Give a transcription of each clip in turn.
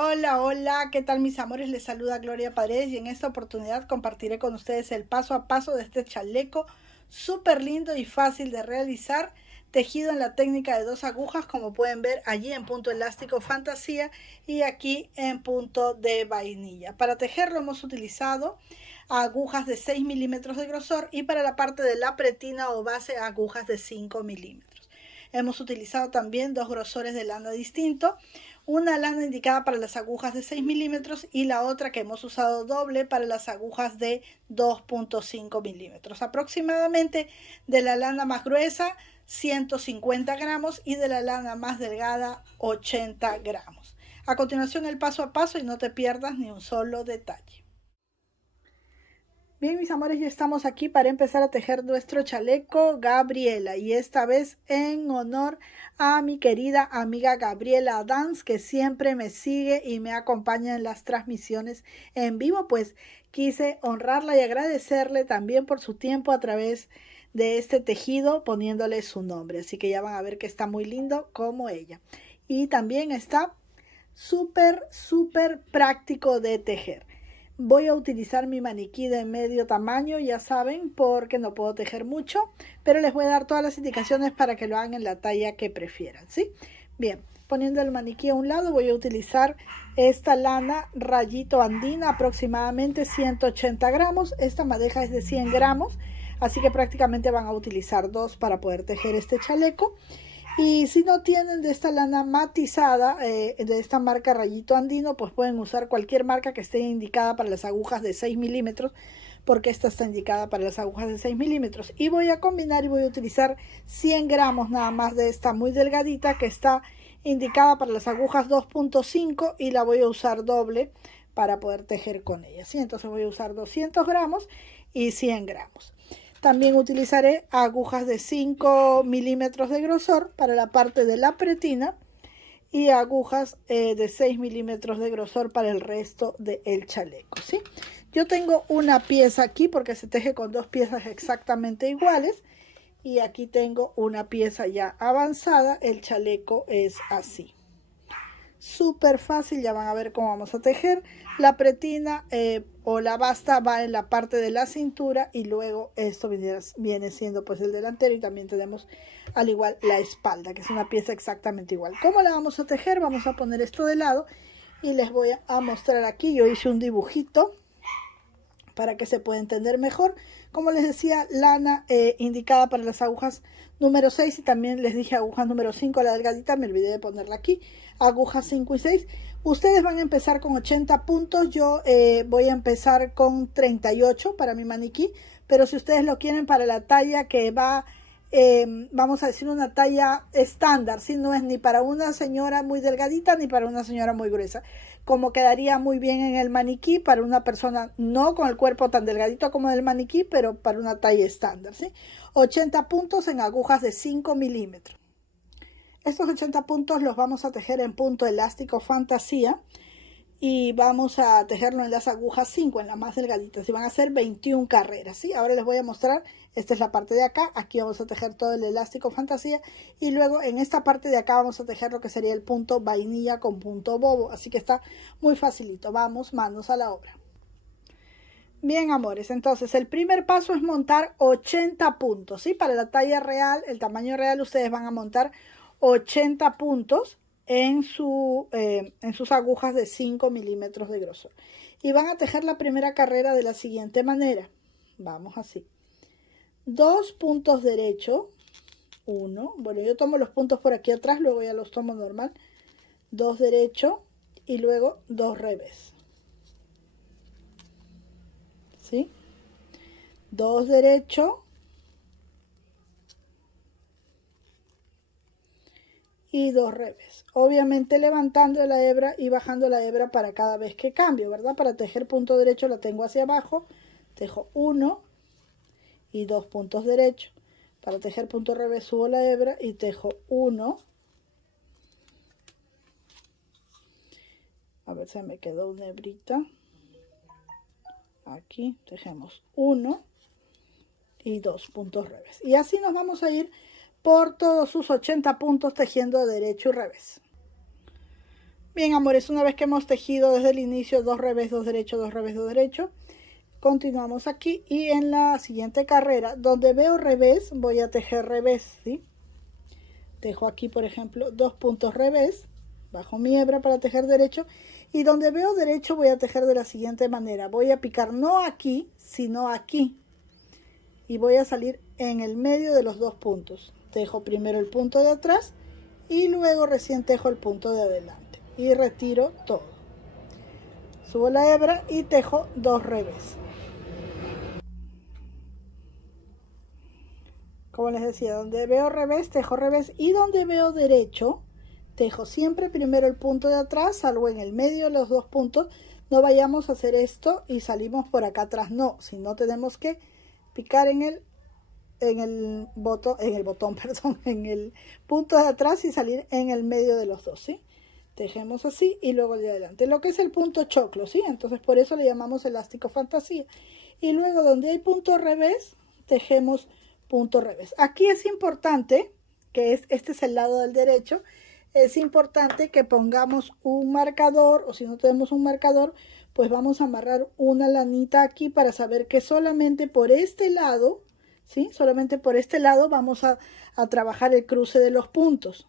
Hola, hola, ¿qué tal mis amores? Les saluda Gloria Paredes y en esta oportunidad compartiré con ustedes el paso a paso de este chaleco súper lindo y fácil de realizar, tejido en la técnica de 2 agujas, como pueden ver allí en punto elástico fantasía y aquí en punto de vainilla. Para tejerlo hemos utilizado agujas de 6 milímetros de grosor y para la parte de la pretina o base agujas de 5 milímetros. Hemos utilizado también 2 grosores de lana distintos, una lana indicada para las agujas de 6 milímetros y la otra que hemos usado doble para las agujas de 2.5 milímetros. Aproximadamente de la lana más gruesa 150 gramos y de la lana más delgada 80 gramos. A continuación el paso a paso y no te pierdas ni un solo detalle. Bien, mis amores, ya estamos aquí para empezar a tejer nuestro chaleco Gabriela y esta vez en honor a mi querida amiga Gabriela Dance, que siempre me sigue y me acompaña en las transmisiones en vivo. Pues quise honrarla y agradecerle también por su tiempo a través de este tejido poniéndole su nombre, así que ya van a ver que está muy lindo como ella y también está súper práctico de tejer. Voy a utilizar mi maniquí de medio tamaño, ya saben, porque no puedo tejer mucho, pero les voy a dar todas las indicaciones para que lo hagan en la talla que prefieran, ¿sí? Bien, poniendo el maniquí a un lado, voy a utilizar esta lana rayito andina, aproximadamente 180 gramos. Esta madeja es de 100 gramos, así que prácticamente van a utilizar 2 para poder tejer este chaleco. Y si no tienen de esta lana matizada, de esta marca Rayito Andino, pues pueden usar cualquier marca que esté indicada para las agujas de 6 milímetros, porque esta está indicada para las agujas de 6 milímetros. Y voy a combinar y voy a utilizar 100 gramos nada más de esta muy delgadita que está indicada para las agujas 2.5 y la voy a usar doble para poder tejer con ella, ¿sí? Entonces voy a usar 200 gramos y 100 gramos. También utilizaré agujas de 5 milímetros de grosor para la parte de la pretina y agujas de 6 milímetros de grosor para el resto del chaleco, ¿sí? Yo tengo una pieza aquí porque se teje con 2 piezas exactamente iguales y aquí tengo una pieza ya avanzada. El chaleco es así. Súper fácil, ya van a ver cómo vamos a tejer. La pretina o la basta va en la parte de la cintura y luego esto viene siendo pues el delantero y también tenemos al igual la espalda, que es una pieza exactamente igual. ¿Cómo la vamos a tejer? Vamos a poner esto de lado y les voy a mostrar aquí. Yo hice un dibujito para que se pueda entender mejor. Como les decía, lana indicada para las agujas número 6 y también les dije agujas número 5, la delgadita, me olvidé de ponerla aquí, agujas 5 y 6. Ustedes van a empezar con 80 puntos, yo voy a empezar con 38 para mi maniquí, pero si ustedes lo quieren para la talla que va, vamos a decir una talla estándar, ¿sí? No es ni para una señora muy delgadita ni para una señora muy gruesa, como quedaría muy bien en el maniquí para una persona no con el cuerpo tan delgadito como el maniquí, pero para una talla estándar, ¿sí? 80 puntos en agujas de 5 milímetros. Estos 80 puntos los vamos a tejer en punto elástico fantasía y vamos a tejerlo en las agujas 5, en las más delgaditas, y van a ser 21 carreras, ¿sí? Ahora les voy a mostrar, esta es la parte de acá, aquí vamos a tejer todo el elástico fantasía y luego en esta parte de acá vamos a tejer lo que sería el punto vainilla con punto bobo, así que está muy facilito. Vamos, manos a la obra. Bien, amores, entonces el primer paso es montar 80 puntos, ¿sí? Para la talla real, el tamaño real, ustedes van a montar 80 puntos en sus agujas de 5 milímetros de grosor. Y van a tejer la primera carrera de la siguiente manera. Vamos así. 2 puntos derechos. 1. Bueno, yo tomo los puntos por aquí atrás, luego ya los tomo normal. 2 derecho y luego 2 revés. ¿Sí? 2 derecho y 2 revés, obviamente levantando la hebra y bajando la hebra para cada vez que cambio, ¿verdad? Para tejer punto derecho la tengo hacia abajo, tejo 1 y 2 puntos derechos. Para tejer punto revés subo la hebra y tejo 1, a ver si me quedó una hebrita, aquí tejemos 1 y 2 puntos revés, y así nos vamos a ir por todos sus 80 puntos tejiendo derecho y revés. Bien, amores, una vez que hemos tejido desde el inicio 2 revés, 2 derecho, 2 revés, 2 derecho, continuamos aquí y en la siguiente carrera, donde veo revés, voy a tejer revés, ¿sí? Tejo aquí, por ejemplo, 2 puntos revés, bajo mi hebra para tejer derecho, y donde veo derecho voy a tejer de la siguiente manera. Voy a picar no aquí, sino aquí, y voy a salir en el medio de los 2 puntos. Tejo primero el punto de atrás y luego recién tejo el punto de adelante y retiro todo. Subo la hebra y tejo 2 revés. Como les decía, donde veo revés, tejo revés, y donde veo derecho, tejo siempre primero el punto de atrás, salvo en el medio de los 2 puntos. No vayamos a hacer esto y salimos por acá atrás, no, sino tenemos que picar en el punto de atrás y salir en el medio de los dos, ¿sí? Tejemos así y luego de adelante, lo que es el punto choclo, ¿sí? Entonces por eso le llamamos elástico fantasía. Y luego donde hay punto revés, tejemos punto revés. Aquí es importante, este es el lado del derecho, es importante que pongamos un marcador, o si no tenemos un marcador, pues vamos a amarrar una lanita aquí para saber que solamente por este lado, ¿sí? Solamente por este lado vamos a trabajar el cruce de los puntos.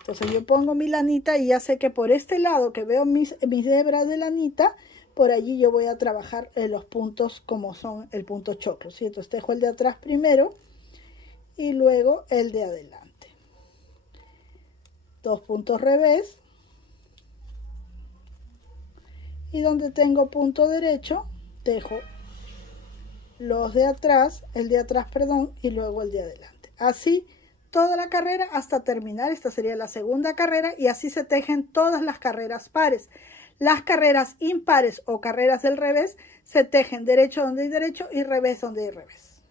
Entonces yo pongo mi lanita y ya sé que por este lado que veo mis hebras de lanita, por allí yo voy a trabajar los puntos como son el punto choclo, ¿sí? Entonces tejo el de atrás primero y luego el de adelante. 2 puntos revés. Y donde tengo punto derecho, tejo los de atrás, perdón, y luego el de adelante. Así toda la carrera hasta terminar. Esta sería la segunda carrera y así se tejen todas las carreras pares. Las carreras impares o carreras del revés se tejen derecho donde hay derecho y revés donde hay revés.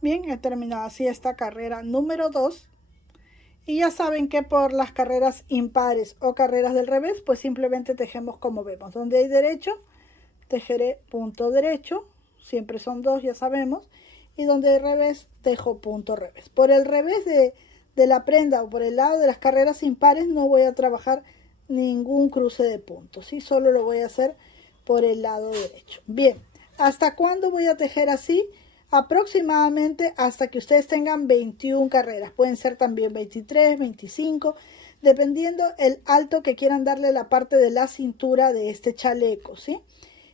Bien, he terminado así esta carrera número 2. Y ya saben que por las carreras impares o carreras del revés, pues simplemente tejemos como vemos. Donde hay derecho, tejeré punto derecho, siempre son 2, ya sabemos. Y donde hay revés, tejo punto revés. Por el revés de la prenda o por el lado de las carreras impares no voy a trabajar ningún cruce de puntos, ¿sí? Solo lo voy a hacer por el lado derecho. Bien, ¿hasta cuándo voy a tejer así? Aproximadamente hasta que ustedes tengan 21 carreras. Pueden ser también 23, 25, dependiendo el alto que quieran darle la parte de la cintura de este chaleco, ¿sí?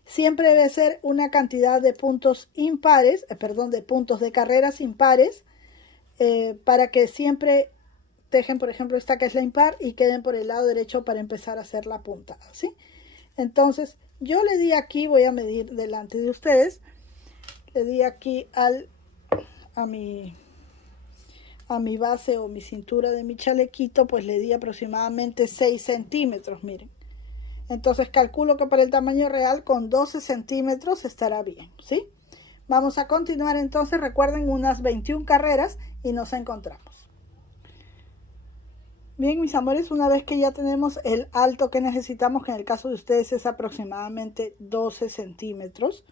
Siempre debe ser una cantidad de puntos impares, de puntos de carreras impares, para que siempre tejen, por ejemplo, esta que es la impar y queden por el lado derecho para empezar a hacer la puntada, ¿sí? Entonces, yo le di aquí, voy a medir delante de ustedes, le di aquí a mi base o mi cintura de mi chalequito, pues le di aproximadamente 6 centímetros, miren. Entonces calculo que para el tamaño real con 12 centímetros estará bien, ¿sí? Vamos a continuar entonces, recuerden, unas 21 carreras y nos encontramos. Bien, mis amores, una vez que ya tenemos el alto que necesitamos, que en el caso de ustedes es aproximadamente 12 centímetros,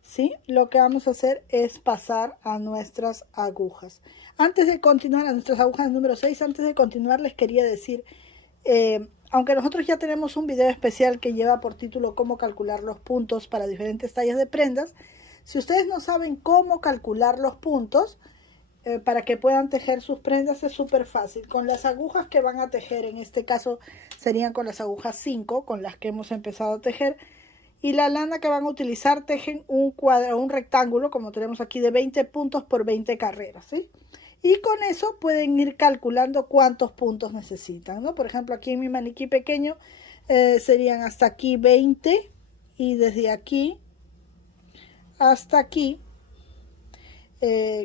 ¿sí? Lo que vamos a hacer es pasar a nuestras agujas. Antes de continuar, a nuestras agujas número 6, antes de continuar les quería decir, aunque nosotros ya tenemos un video especial que lleva por título cómo calcular los puntos para diferentes tallas de prendas, si ustedes no saben cómo calcular los puntos, para que puedan tejer sus prendas es súper fácil. Con las agujas que van a tejer, en este caso serían con las agujas 5, con las que hemos empezado a tejer, y la lana que van a utilizar, tejen un rectángulo, como tenemos aquí, de 20 puntos por 20 carreras, ¿sí? Y con eso pueden ir calculando cuántos puntos necesitan, ¿no? Por ejemplo, aquí en mi maniquí pequeño serían hasta aquí 20 y desde aquí hasta aquí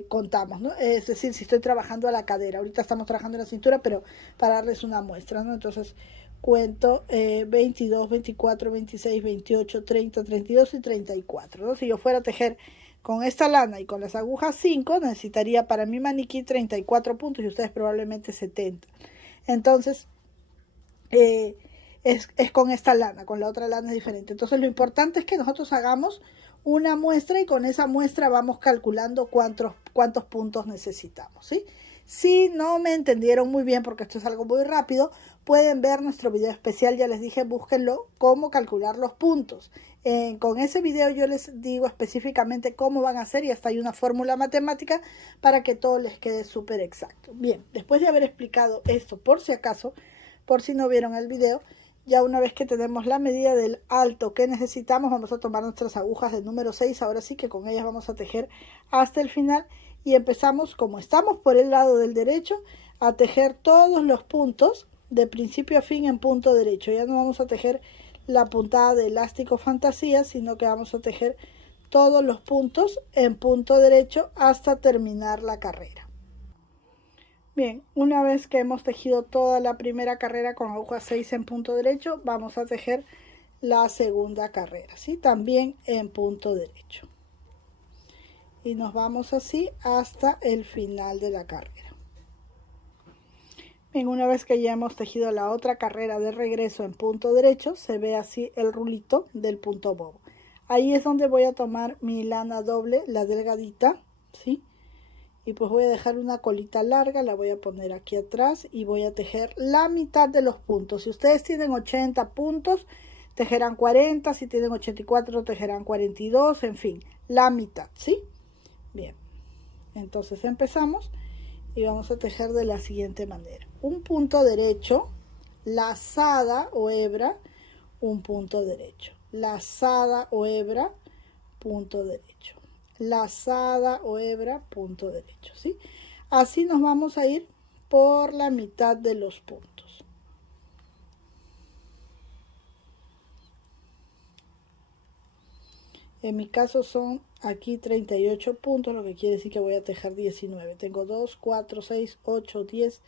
contamos, ¿no? Es decir, si estoy trabajando a la cadera, ahorita estamos trabajando en la cintura, pero para darles una muestra, ¿no? Entonces cuento 22, 24, 26, 28, 30, 32 y 34, ¿no? Si yo fuera a tejer con esta lana y con las agujas 5, necesitaría para mi maniquí 34 puntos y ustedes probablemente 70. Entonces, es con esta lana, con la otra lana es diferente. Entonces, lo importante es que nosotros hagamos una muestra y con esa muestra vamos calculando cuántos puntos necesitamos, ¿sí? Si no me entendieron muy bien, porque esto es algo muy rápido, pueden ver nuestro video especial, ya les dije, búsquenlo, cómo calcular los puntos. Con ese video yo les digo específicamente cómo van a hacer y hasta hay una fórmula matemática para que todo les quede súper exacto. Bien, después de haber explicado esto, por si acaso, por si no vieron el video, ya una vez que tenemos la medida del alto que necesitamos, vamos a tomar nuestras agujas del número 6, ahora sí que con ellas vamos a tejer hasta el final y empezamos, como estamos por el lado del derecho, a tejer todos los puntos de principio a fin en punto derecho. Ya no vamos a tejer la puntada de elástico fantasía, sino que vamos a tejer todos los puntos en punto derecho hasta terminar la carrera. Bien, una vez que hemos tejido toda la primera carrera con aguja 6 en punto derecho, vamos a tejer la segunda carrera, ¿sí? También en punto derecho. Y nos vamos así hasta el final de la carrera. Bien, una vez que ya hemos tejido la otra carrera de regreso en punto derecho, se ve así el rulito del punto bobo. Ahí es donde voy a tomar mi lana doble, la delgadita, ¿sí? Y pues voy a dejar una colita larga, la voy a poner aquí atrás y voy a tejer la mitad de los puntos. Si ustedes tienen 80 puntos, tejerán 40, si tienen 84, tejerán 42, en fin, la mitad, ¿sí? Bien, entonces empezamos y vamos a tejer de la siguiente manera. Un punto derecho, lazada o hebra, un punto derecho, lazada o hebra, punto derecho, lazada o hebra, punto derecho, ¿sí? Así nos vamos a ir por la mitad de los puntos. En mi caso son aquí 38 puntos, lo que quiere decir que voy a tejer 19. Tengo 2, 4, 6, 8, 10,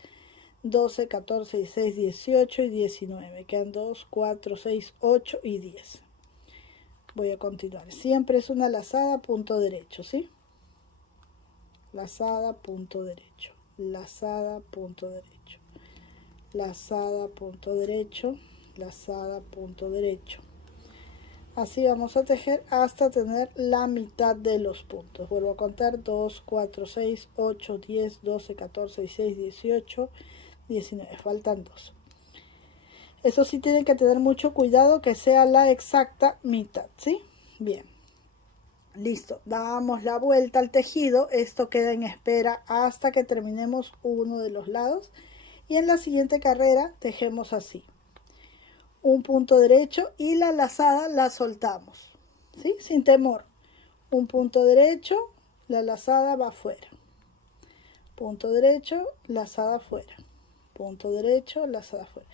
12, 14, 16, 18 y 19. Me quedan 2, 4, 6, 8 y 10. Voy a continuar. Siempre es una lazada, punto derecho, ¿sí? Lazada, punto derecho. Lazada, punto derecho. Lazada, punto derecho. Lazada, punto derecho. Así vamos a tejer hasta tener la mitad de los puntos. Vuelvo a contar 2, 4, 6, 8, 10, 12, 14, 16, 18, 19. Faltan 2. Eso sí tienen que tener mucho cuidado que sea la exacta mitad, ¿sí? Bien. Listo. Damos la vuelta al tejido. Esto queda en espera hasta que terminemos uno de los lados. Y en la siguiente carrera tejemos así. Un punto derecho y la lazada la soltamos, ¿sí? Sin temor. Un punto derecho, la lazada va afuera. Punto derecho, lazada afuera. Punto derecho, lazada afuera.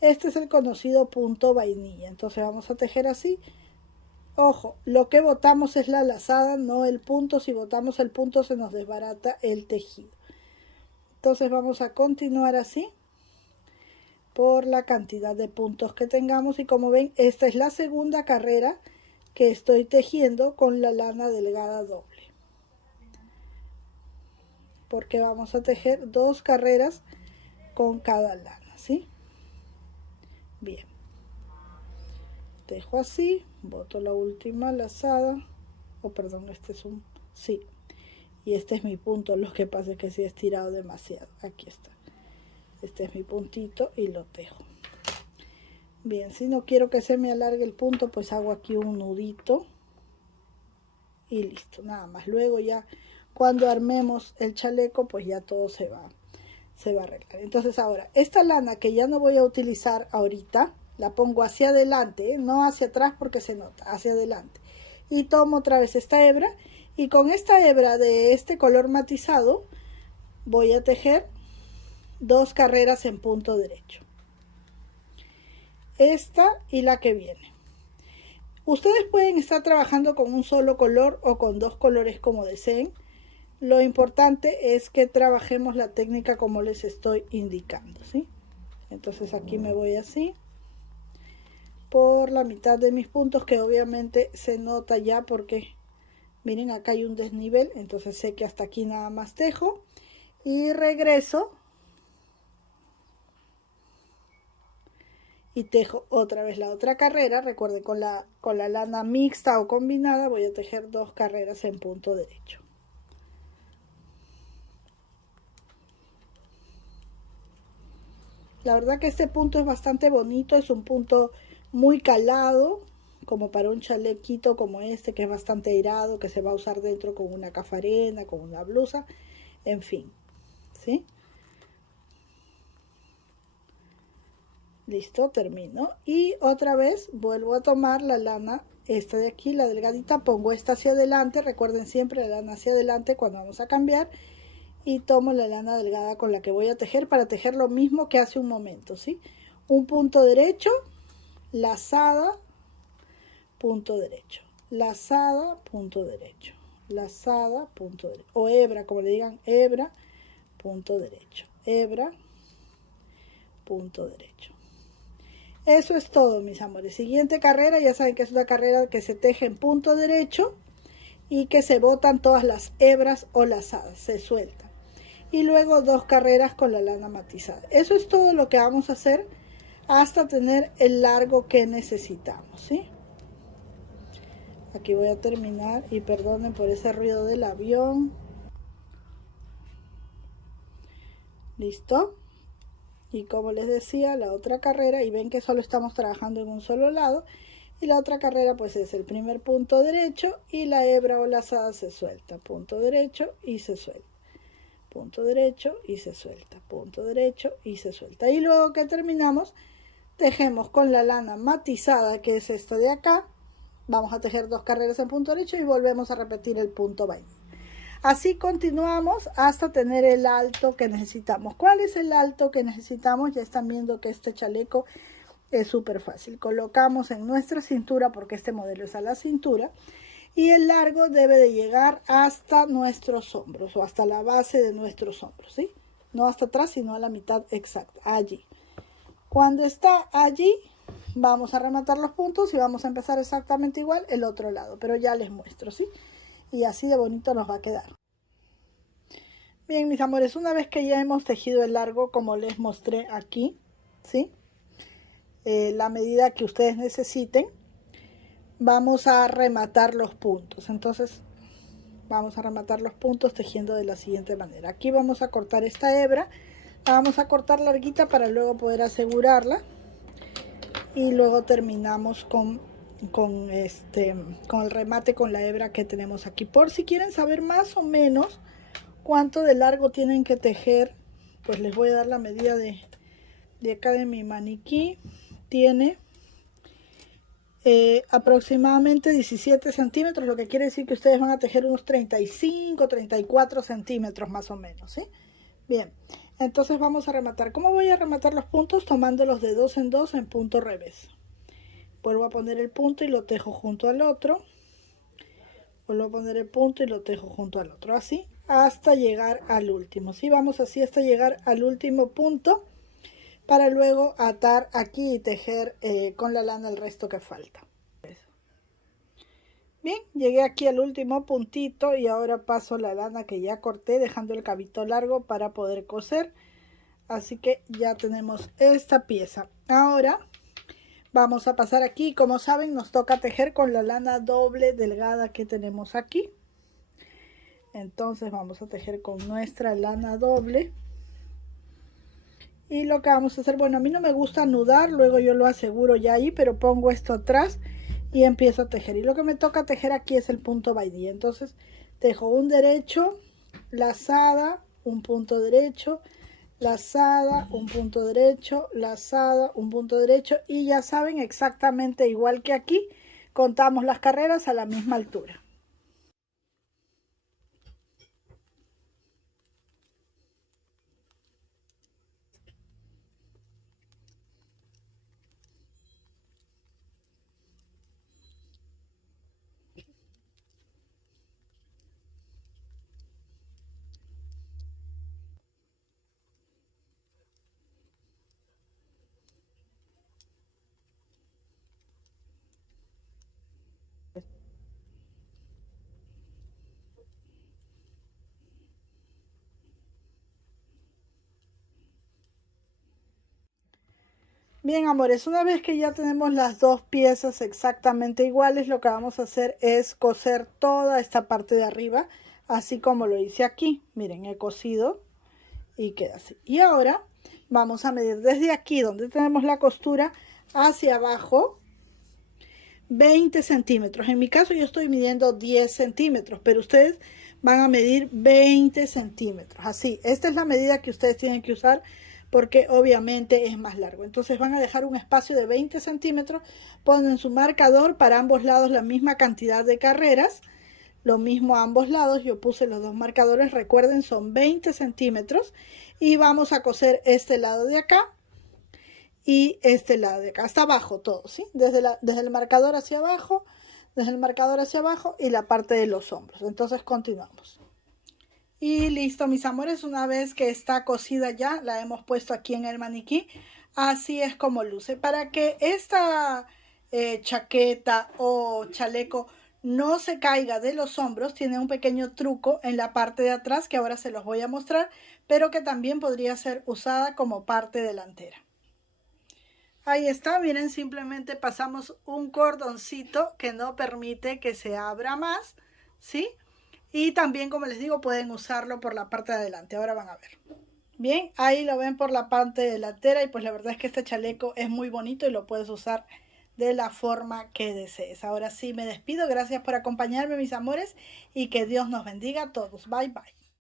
Este es el conocido punto vainilla. Entonces vamos a tejer así. Ojo, lo que botamos es la lazada, no el punto. Si botamos el punto se nos desbarata el tejido. Entonces vamos a continuar así por la cantidad de puntos que tengamos y como ven esta es la segunda carrera que estoy tejiendo con la lana delgada doble, porque vamos a tejer 2 carreras con cada lana, ¿sí? Bien, tejo así, boto la última lazada, perdón, este es un, sí, y este es mi punto, lo que pasa es que sí he estirado demasiado, aquí está. Este es mi puntito y lo tejo. Bien, si no quiero que se me alargue el punto, pues hago aquí un nudito. Y listo, nada más. Luego ya cuando armemos el chaleco, pues ya todo se va a arreglar. Entonces ahora, esta lana que ya no voy a utilizar ahorita, la pongo hacia adelante, no hacia atrás porque se nota, hacia adelante. Y tomo otra vez esta hebra y con esta hebra de este color matizado voy a tejer 2 carreras en punto derecho. Esta y la que viene. Ustedes pueden estar trabajando con un solo color o con 2 colores como deseen. Lo importante es que trabajemos la técnica como les estoy indicando, ¿sí? Entonces aquí me voy así por la mitad de mis puntos, que obviamente se nota ya porque miren acá hay un desnivel, entonces sé que hasta aquí nada más tejo y regreso y tejo otra vez la otra carrera. Recuerden, con la lana mixta o combinada voy a tejer 2 carreras en punto derecho. La verdad que este punto es bastante bonito, es un punto muy calado, como para un chalequito como este, que es bastante airado, que se va a usar dentro con una cafarena, con una blusa, en fin, ¿sí? Listo, termino. Y otra vez vuelvo a tomar la lana, esta de aquí, la delgadita, pongo esta hacia adelante, recuerden siempre la lana hacia adelante cuando vamos a cambiar, y tomo la lana delgada con la que voy a tejer para tejer lo mismo que hace un momento, ¿sí? Un punto derecho, lazada, punto derecho, lazada, punto derecho, lazada, punto derecho, o hebra, como le digan, hebra, punto derecho, hebra, punto derecho. Eso es todo, mis amores. Siguiente carrera, ya saben que es una carrera que se teje en punto derecho y que se botan todas las hebras o lazadas, se sueltan. Y luego 2 carreras con la lana matizada. Eso es todo lo que vamos a hacer hasta tener el largo que necesitamos, ¿sí? Aquí voy a terminar y perdonen por ese ruido del avión. ¿Listo? Y como les decía, la otra carrera, y ven que solo estamos trabajando en un solo lado, y la otra carrera pues es el primer punto derecho y la hebra o lazada se suelta, punto derecho y se suelta, punto derecho y se suelta, punto derecho y se suelta. Y luego que terminamos, tejemos con la lana matizada, que es esto de acá. Vamos a tejer 2 carreras en punto derecho y volvemos a repetir el punto vainilla. Así continuamos hasta tener el alto que necesitamos. ¿Cuál es el alto que necesitamos? Ya están viendo que este chaleco es súper fácil. Colocamos en nuestra cintura, porque este modelo es a la cintura, y el largo debe de llegar hasta nuestros hombros o hasta la base de nuestros hombros, ¿sí? No hasta atrás, sino a la mitad exacta, allí. Cuando está allí, vamos a rematar los puntos y vamos a empezar exactamente igual el otro lado, pero ya les muestro, ¿sí? Y así de bonito nos va a quedar. Bien, mis amores, una vez que ya hemos tejido el largo, como les mostré aquí, ¿sí? La medida que ustedes necesiten, vamos a rematar los puntos. Entonces, vamos a rematar los puntos tejiendo de la siguiente manera. Aquí vamos a cortar esta hebra, la vamos a cortar larguita para luego poder asegurarla. Y luego terminamos con el remate con la hebra que tenemos aquí. Por si quieren saber más o menos cuánto de largo tienen que tejer, pues les voy a dar la medida de acá de mi maniquí. Tiene aproximadamente 17 centímetros, lo que quiere decir que ustedes van a tejer unos 35, 34 centímetros más o menos, ¿sí? Bien, entonces vamos a rematar. ¿Cómo voy a rematar los puntos? Tomándolos de 2 en 2 en punto revés. Vuelvo a poner el punto y lo tejo junto al otro. Vuelvo a poner el punto y lo tejo junto al otro. Así hasta llegar al último. ¿Sí? Vamos así hasta llegar al último punto, para luego atar aquí y tejer con la lana el resto que falta. Bien, llegué aquí al último puntito y ahora paso la lana que ya corté, dejando el cabito largo para poder coser. Así que ya tenemos esta pieza. Ahora vamos a pasar aquí. Como saben, nos toca tejer con la lana doble delgada que tenemos aquí. Entonces vamos a tejer con nuestra lana doble. Y lo que vamos a hacer, bueno, a mí no me gusta anudar, luego yo lo aseguro ya ahí, pero pongo esto atrás y empiezo a tejer. Y lo que me toca tejer aquí es el punto vainilla. Entonces tejo un derecho, lazada, un punto derecho, lazada, un punto derecho, lazada, un punto derecho, y ya saben, exactamente igual que aquí, contamos las carreras a la misma altura. Bien, amores, una vez que ya tenemos las dos piezas exactamente iguales, lo que vamos a hacer es coser toda esta parte de arriba, así como lo hice aquí. Miren, he cosido y queda así. Y ahora vamos a medir desde aquí donde tenemos la costura hacia abajo 20 centímetros. En mi caso yo estoy midiendo 10 centímetros, pero ustedes van a medir 20 centímetros. Así, esta es la medida que ustedes tienen que usar porque obviamente es más largo. Entonces van a dejar un espacio de 20 centímetros, ponen su marcador para ambos lados la misma cantidad de carreras, lo mismo a ambos lados, yo puse los dos marcadores, recuerden son 20 centímetros y vamos a coser este lado de acá y este lado de acá, hasta abajo todo, ¿sí? Desde el marcador hacia abajo, desde el marcador hacia abajo y la parte de los hombros. Entonces continuamos. Y listo, mis amores, una vez que está cosida ya, la hemos puesto aquí en el maniquí. Así es como luce. Para que esta chaqueta o chaleco no se caiga de los hombros, tiene un pequeño truco en la parte de atrás que ahora se los voy a mostrar, pero que también podría ser usada como parte delantera. Ahí está, miren, simplemente pasamos un cordoncito que no permite que se abra más, ¿sí? Y también, como les digo, pueden usarlo por la parte de adelante. Ahora van a ver. Bien, ahí lo ven por la parte delantera y pues la verdad es que este chaleco es muy bonito y lo puedes usar de la forma que desees. Ahora sí me despido, gracias por acompañarme, mis amores, y que Dios nos bendiga a todos. Bye, bye.